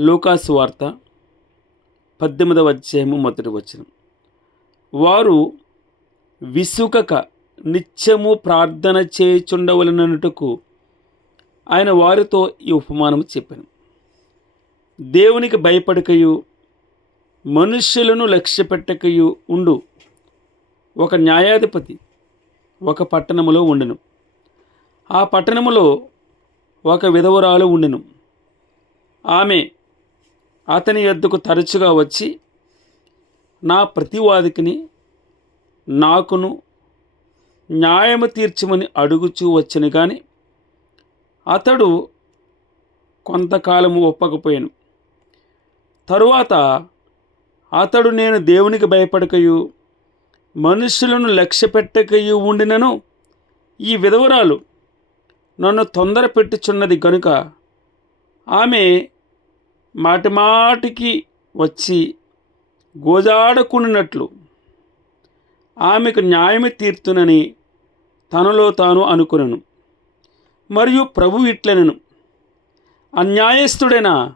లూకాసు వార్త పద్దెనిమిదవ అధ్యాయము మొదటి వచనం. వారు విసుకక నిత్యము ప్రార్థన చేయుచుండవలనట్టుకు ఆయన వారితో ఈ ఉపమానం చెప్పాను. దేవునికి భయపడకయు మనుష్యులను లక్ష్యపెట్టకయు ఉండు. ఒక న్యాయాధిపతి ఒక పట్టణములో ఉండెను. ఆ పట్టణములో ఒక విధవరాలు ఉండెను. ఆమె అతని యొద్దకు తరచుగా వచ్చి నా ప్రతివాదికిని నాకును న్యాయము తీర్చమని అడుగుచూ వచ్చను కానీ అతడు కొంతకాలము ఒప్పకపోయాను. తరువాత అతడు నేను దేవునికి భయపడకయు మనుషులను లక్ష్య పెట్టకయు ఉండినను ఈ విధవరాలు నన్ను తొందర పెట్టుచున్నది కనుక ఆమె మాటిమాటికి వచ్చి గోజాడకుండినట్లు ఆమెకు న్యాయమే తీర్తునని తనలో తాను అనుకునను. మరియు ప్రభు ఇట్లనను. అన్యాయస్తుడైన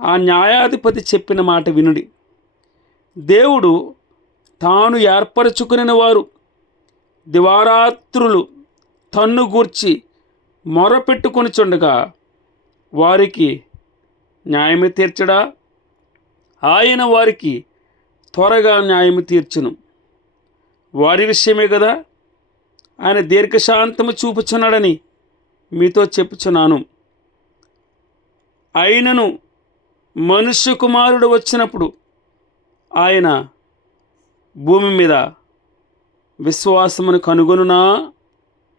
ఆ న్యాయాధిపతి చెప్పిన మాట వినుడి. దేవుడు తాను ఏర్పరచుకుని వారు. దివారాత్రులు తన్ను గూర్చి మొరపెట్టుకొనిచుండగా వారికి న్యాయము తీర్చడా? ఆయన వారికి త్వరగా న్యాయము తీర్చును. వారి విషయమే కదా ఆయన దీర్ఘశాంతము చూపుచున్నాడని మీతో చెప్పుచున్నాను. ఆయనను మనుష్య కుమారుడు వచ్చినప్పుడు ఆయన భూమి మీద విశ్వాసమును కనుగొనునా?